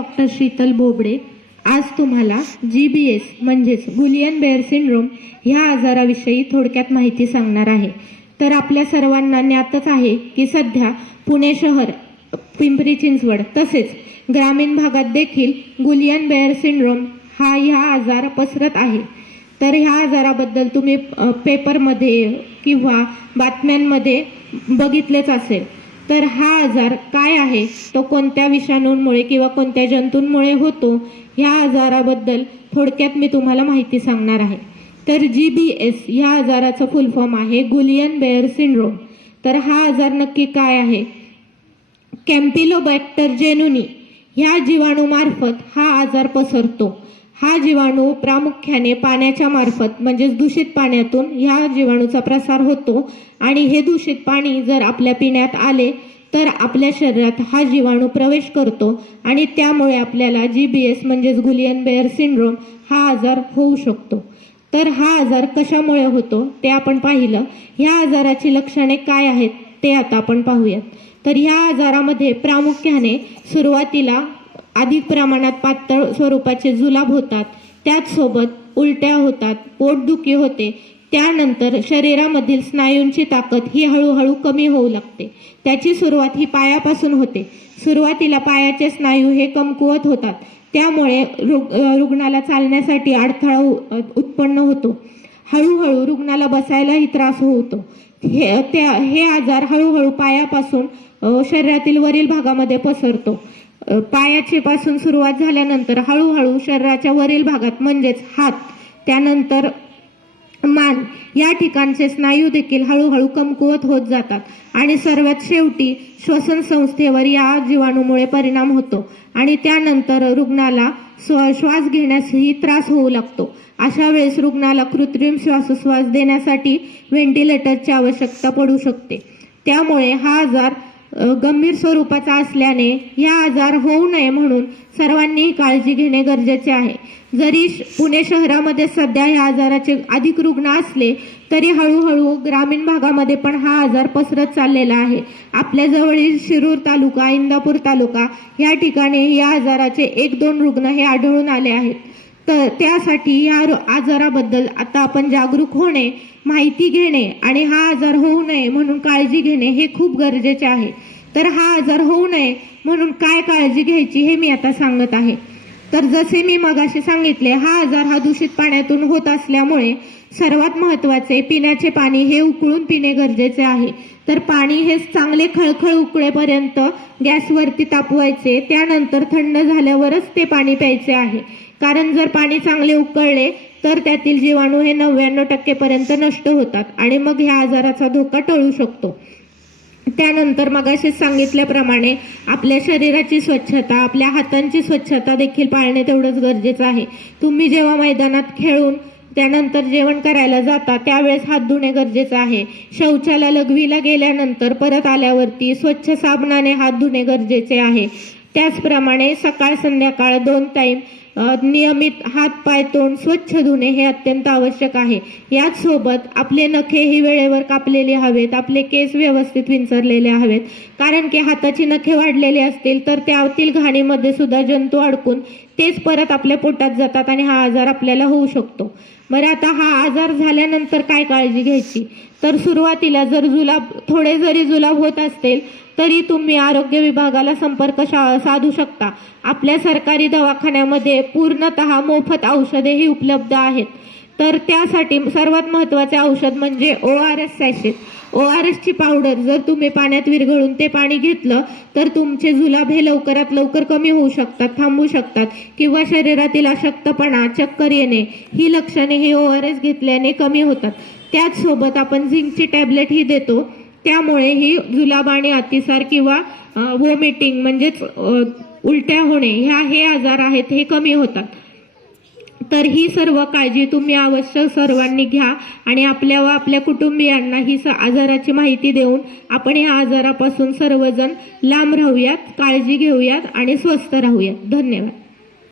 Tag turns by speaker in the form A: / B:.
A: Doctor Sheetal Bobde. आज तुम्हाला G B S म्हणजेच गुलियन बेअर सिंड्रोम ह्या आजाराविषयी थोडक्यात माहिती सांगणार आहे. तर आपल्या सर्वांना ज्ञातच आहे की सध्या पुणे शहर पिंपरी चिंचवड तसेच ग्रामीण भागात देखील गुलियन बेअर सिंड्रोम हा ह्या आजार पसरत आहे. तर ह्या आजाराबद्दल तुम्ही पेपरमध्ये किंवा बातम्यांमध्ये बघितलेच असेल. तर हा आजार काय आहे? तो कोणत्या विषाणूंमुळे किंवा कोणत्या जंतूंमुळे होतो? ह्या आजाराबद्दल थोडक्यात मी तुम्हाला माहिती सांगणार आहे. तर जी बी एस ह्या आजाराचं फुल फॉर्म आहे गुलियन बेअर सिंड्रोम तर हा आजार नक्की काय आहे? कॅम्पिलोबॅक्टर जेनुनी ह्या जीवाणूमार्फत हा आजार पसरतो. हा जीवाणू प्रामुख्याने पाण्याच्या मार्फत म्हणजेच दूषित पाण्यातून ह्या जीवाणूचा प्रसार होतो. आणि हे दूषित पाणी जर आपल्या पिण्यात आले तर आपल्या शरीरात हा जीवाणू प्रवेश करतो. आणि त्यामुळे आपल्याला जी बी एस म्हणजेच गुलियन बेअर सिंड्रोम हा आजार होऊ शकतो. तर हा आजार कशामुळे होतो? ते आपण पाहिलं. ह्या आजाराची लक्षणे काय आहेत ते आता आपण पाहूयात. तर ह्या आजारामध्ये प्रामुख्याने सुरुवातीला अधिक प्रमाणात पातळ स्वरूपाचे जुलाब होतात. त्याचसोबत उलट्या होतात पोटदुखी होते. त्यानंतर शरीरामधील स्नायूंची ताकद ही हळूहळू कमी होऊ लागते. त्याची सुरुवात ही पायापासून होते. सुरुवातीला पायाचे स्नायू हे कमकुवत होतात. त्यामुळे रुग रुग्णाला चालण्यासाठी अडथळा उ- उत्पन्न होतो. हळूहळू रुग्णाला बसायलाही त्रास होतो. हे त्या हे आजार हळूहळू पायापासून शरीरातील वरील भागामध्ये पसरतो. पायाचे पासून सुरुवात झाल्यानंतर हळूहळू शरीराच्या वरील भागात म्हणजेच हात त्यानंतर मान या ठिकाणचे स्नायू देखील हळूहळू कमकुवत होत जातात. आणि सर्वात शेवटी श्वसन संस्थेवर या जीवाणूमुळे परिणाम होतो. आणि त्यानंतर रुग्णाला स्व श्वास घेण्यासही त्रास होऊ लागतो. अशा वेळेस रुग्णाला कृत्रिम श्वासोश्वास देण्यासाठी व्हेंटिलेटरची आवश्यकता पडू शकते. त्यामुळे हा आजार गंभीर स्वरूपाचा असल्याने या आजार होऊ नये म्हणून सर्वांनी काळजी घेणे गरजेचे आहे. जरी श- पुणे शहरामध्ये सध्या या आजाराचे अधिक रुग्ण असले तरी हळूहळू ग्रामीण भागामध्ये पण हा आजार पसरत चाललेला आहे. आपल्याजवळील शिरूर तालुका इंदापूर तालुका या ठिकाणी या आजाराचे एक दोन रुग्ण हे आढळून आले आहेत. तर त्यासाठी या रो- आजाराबद्दल आता आपण जागरूक होणे माहिती घेणे आणि हा आजार होऊ नये म्हणून काळजी घेणे हे खूप गरजेचे आहे. तर हा आजार होऊ नये म्हणून काय काळजी घ्यायची हे मी आता सांगत आहे. तर जसे मी मगाशी सांगितले हा आजार हा दूषित पाण्यातून होत असल्यामुळे सर्वात महत्त्वाचे पिण्याचे पाणी हे उकळून पिणे गरजेचे आहे. तर पाणी हे चांगले खळखळ उकळेपर्यंत गॅसवरती तापवायचे त्यानंतर थंड झाल्यावरच ते पाणी प्यायचे आहे. कारण जर पाणी चांगले उकळले तर त्यातील जीवाणू हे नव्याण्णव टक्केपर्यंत नष्ट होतात आणि मग ह्या आजाराचा धोका टळू शकतो. त्यानंतर मगाशी सांगितल्याप्रमाणे आपल्या शरीराची स्वच्छता आपल्या हातांची स्वच्छता देखील पाळणे तेवढंच गरजेचं आहे. तुम्ही जेव्हा मैदानात खेळून त्यानंतर जेवण करायला जाता त्यावेळेस हात धुणे गरजेचं आहे. शौचाला लघवीला गेल्यानंतर परत आल्यावरती स्वच्छ साबणाने हात धुणे गरजेचे आहे. त्याचप्रमाणे सकाळ संध्याकाळ दोन टाईम नियमित हात पाय तोंड स्वच्छ धुणे हे अत्यंत आवश्यक आहे. याचसोबत आपले नखे ही वेळेवर कापलेले हवेत आपले केस व्यवस्थित विंचरलेले हवेत. कारण की हाताची नखे वाढलेली असतील तर त्यातील घाणीमध्ये सुद्धा जंतू अडकून तेच परत आपल्या पोटात जातात आणि हा आजार आपल्याला होऊ शकतो. बरं आता हा आजार झाल्यानंतर काय काळजी घ्यायची? तर सुरुवातीला जर जुलाब थोडे जरी जुलाब होत असतील तरी तुम्ही आरोग्य विभागाला संपर्क शा- साधू शकता. आपल्या सरकारी दवाखान्यामध्ये पूर्णतः मोफत औषधेही उपलब्ध आहेत. तर त्यासाठी सर्वात महत्त्वाचे औषध म्हणजे O R S sachet O R एसची पावडर जर तुम्ही पाण्यात विरघळून ते पाणी घेतलं तर तुमचे जुलाब हे लवकरात लवकर कमी होऊ शकतात थांबू शकतात किंवा शरीरातील अशक्तपणा चक्कर येणे ही लक्षणे हे ओ आर एस घेतल्याने कमी होतात. त्याचसोबत आपण झिंकची टॅबलेट ही देतो. त्यामुळे ही जुलाब आणि अतिसार किंवा वोमिटिंग म्हणजेच उलट्या होणे ह्या हे आजार आहेत हे कमी होतात. तर ही सर्व काळजी तुम्ही अवश्य सर्वांनी घ्या आणि आपल्या व आपल्या कुटुंबियांना ही स आजाराची माहिती देऊन आपण या आजारापासून सर्वजण लांब राहूयात काळजी घेऊयात आणि स्वस्थ राहूयात. धन्यवाद.